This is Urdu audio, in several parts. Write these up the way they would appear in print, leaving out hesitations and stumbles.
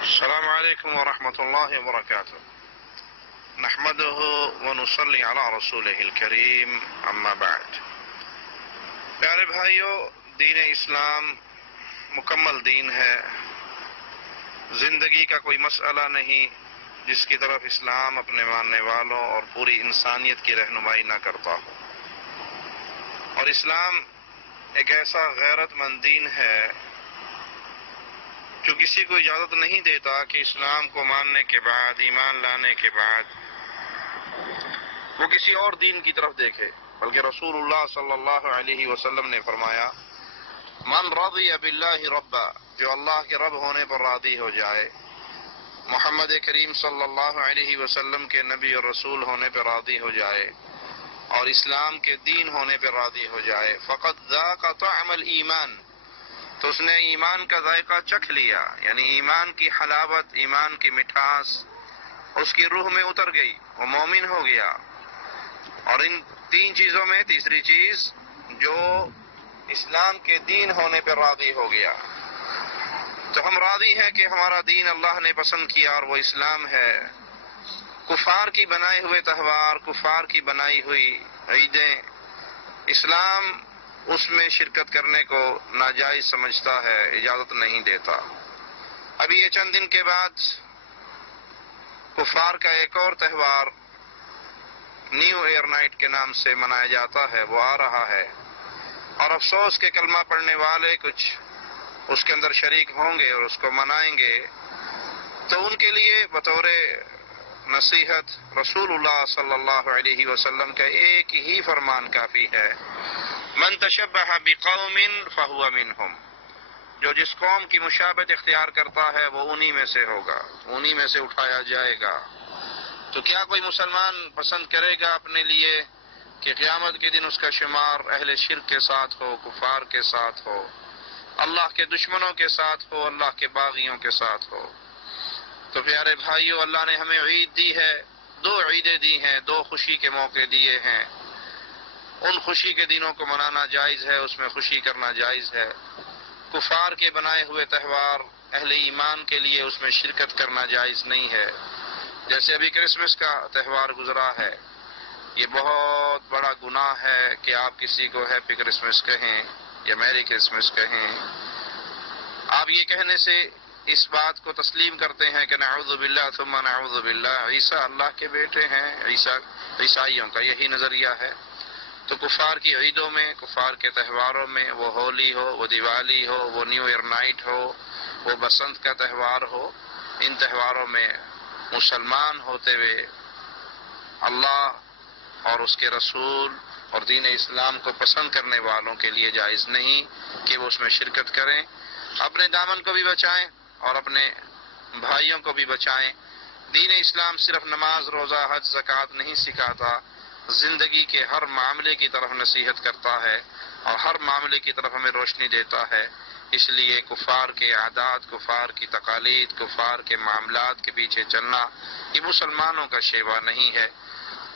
السلام علیکم ورحمۃ اللہ وبرکاتہ نحمده ونصلی علی رسولہ الکریم اما بعد۔ پیارے بھائیو، دین اسلام مکمل دین ہے۔ زندگی کا کوئی مسئلہ نہیں جس کی طرف اسلام اپنے ماننے والوں اور پوری انسانیت کی رہنمائی نہ کرتا ہو، اور اسلام ایک ایسا غیرت مند دین ہے جو کسی کو اجازت نہیں دیتا کہ اسلام کو ماننے کے بعد، ایمان لانے کے بعد وہ کسی اور دین کی طرف دیکھے، بلکہ رسول اللہ صلی اللہ علیہ وسلم نے فرمایا، من رضی باللہ ربا، جو اللہ کے رب ہونے پر راضی ہو جائے، محمد کریم صلی اللہ علیہ وسلم کے نبی اور رسول ہونے پر راضی ہو جائے اور اسلام کے دین ہونے پر راضی ہو جائے، فقد ذاق طعم الایمان، تو اس نے ایمان کا ذائقہ چکھ لیا، یعنی ایمان کی حلاوت، ایمان کی مٹھاس اس کی روح میں اتر گئی، وہ مومن ہو گیا۔ اور ان تین چیزوں میں تیسری چیز، جو اسلام کے دین ہونے پر راضی ہو گیا۔ تو ہم راضی ہیں کہ ہمارا دین اللہ نے پسند کیا اور وہ اسلام ہے۔ کفار کی بنائے ہوئے تہوار، کفار کی بنائی ہوئی عیدیں، اسلام اس میں شرکت کرنے کو ناجائز سمجھتا ہے، اجازت نہیں دیتا۔ ابھی یہ چند دن کے بعد کفار کا ایک اور تہوار نیو ایئر نائٹ کے نام سے منایا جاتا ہے، وہ آ رہا ہے، اور افسوس کے کلمہ پڑھنے والے کچھ اس کے اندر شریک ہوں گے اور اس کو منائیں گے، تو ان کے لیے بطور نصیحت رسول اللہ صلی اللہ علیہ وسلم کا ایک ہی فرمان کافی ہے، من تشبہ بقوم فہو منہم، جو جس قوم کی مشابہت اختیار کرتا ہے وہ انہی میں سے ہوگا، انہی میں سے اٹھایا جائے گا۔ تو کیا کوئی مسلمان پسند کرے گا اپنے لیے کہ قیامت کے دن اس کا شمار اہل شرک کے ساتھ ہو، کفار کے ساتھ ہو، اللہ کے دشمنوں کے ساتھ ہو، اللہ کے باغیوں کے ساتھ ہو؟ تو پیارے بھائیو، اللہ نے ہمیں عید دی ہے، دو عیدیں دی ہیں، دو خوشی کے موقع دیے ہیں۔ ان خوشی کے دنوں کو منانا جائز ہے، اس میں خوشی کرنا جائز ہے۔ کفار کے بنائے ہوئے تہوار اہل ایمان کے لیے اس میں شرکت کرنا جائز نہیں ہے۔ جیسے ابھی کرسمس کا تہوار گزرا ہے، یہ بہت بڑا گناہ ہے کہ آپ کسی کو ہیپی کرسمس کہیں یا میری کرسمس کہیں۔ آپ یہ کہنے سے اس بات کو تسلیم کرتے ہیں کہ نعوذ باللہ ثم نعوذ باللہ، عیسیٰ اللہ کے بیٹے ہیں، عیسائیوں کا یہی نظریہ ہے۔ تو کفار کی عیدوں میں، کفار کے تہواروں میں، وہ ہولی ہو، وہ دیوالی ہو، وہ نیو ایئر نائٹ ہو، وہ بسنت کا تہوار ہو، ان تہواروں میں مسلمان ہوتے ہوئے اللہ اور اس کے رسول اور دین اسلام کو پسند کرنے والوں کے لیے جائز نہیں کہ وہ اس میں شرکت کریں۔ اپنے دامن کو بھی بچائیں اور اپنے بھائیوں کو بھی بچائیں۔ دین اسلام صرف نماز، روزہ، حج، زکوٰۃ نہیں سکھاتا، زندگی کے ہر معاملے کی طرف نصیحت کرتا ہے اور ہر معاملے کی طرف ہمیں روشنی دیتا ہے۔ اس لیے کفار کے عادات، کفار کی تقالید، کفار کے معاملات کے پیچھے چلنا یہ مسلمانوں کا شیوا نہیں ہے۔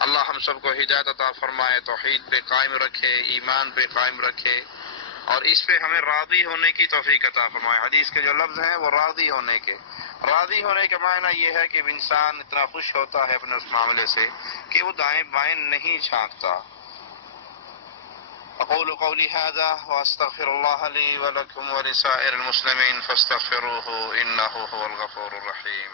اللہ ہم سب کو ہدایت عطا فرمائے، توحید پہ قائم رکھے، ایمان پہ قائم رکھے، اور اس پہ ہمیں راضی ہونے کی توفیق عطا فرمائے۔ حدیث کے جو لفظ ہیں وہ راضی ہونے کے، راضی ہونے کا معنی یہ ہے کہ انسان اتنا خوش ہوتا ہے اپنے اس معاملے سے کہ وہ دائیں بائیں نہیں جھانکتا۔ اقول قولی ھذا واستغفر اللہ لی ولکم ولسائر المسلمین فاستغفروہ انہ ھو الغفور الرحیم۔